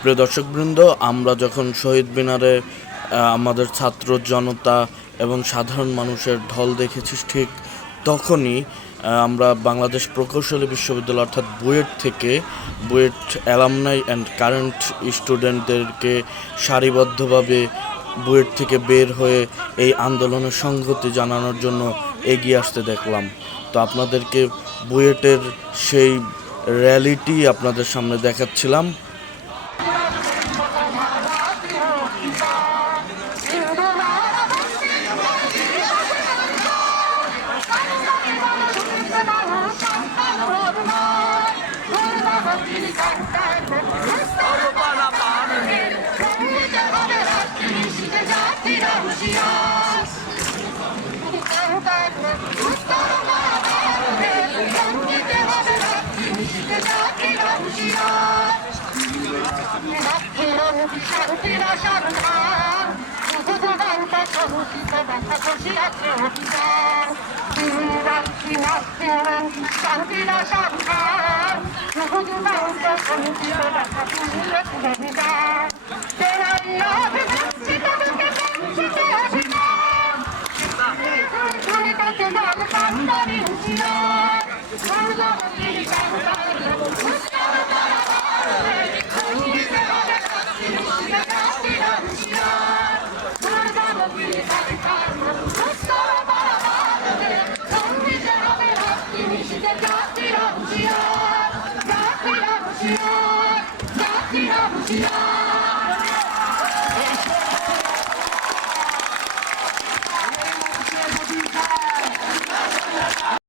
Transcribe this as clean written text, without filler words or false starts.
প্রিয় দর্শকবৃন্দ, আমরা যখন শহীদ মিনারে আমাদের ছাত্র জনতা এবং সাধারণ মানুষের ঢল দেখেছি, ঠিক তখনই আমরা বাংলাদেশ প্রকৌশলী বিশ্ববিদ্যালয় অর্থাৎ বুয়েট থেকে বুয়েট অ্যালামনাই অ্যান্ড কারেন্ট স্টুডেন্টদেরকে সারিবদ্ধভাবে বুয়েট থেকে বের হয়ে এই আন্দোলনের সংহতি জানানোর জন্য এগিয়ে আসতে দেখলাম। তো আপনাদেরকে বুয়েটের সেই র্যালিটি আপনাদের সামনে দেখাচ্ছিলাম।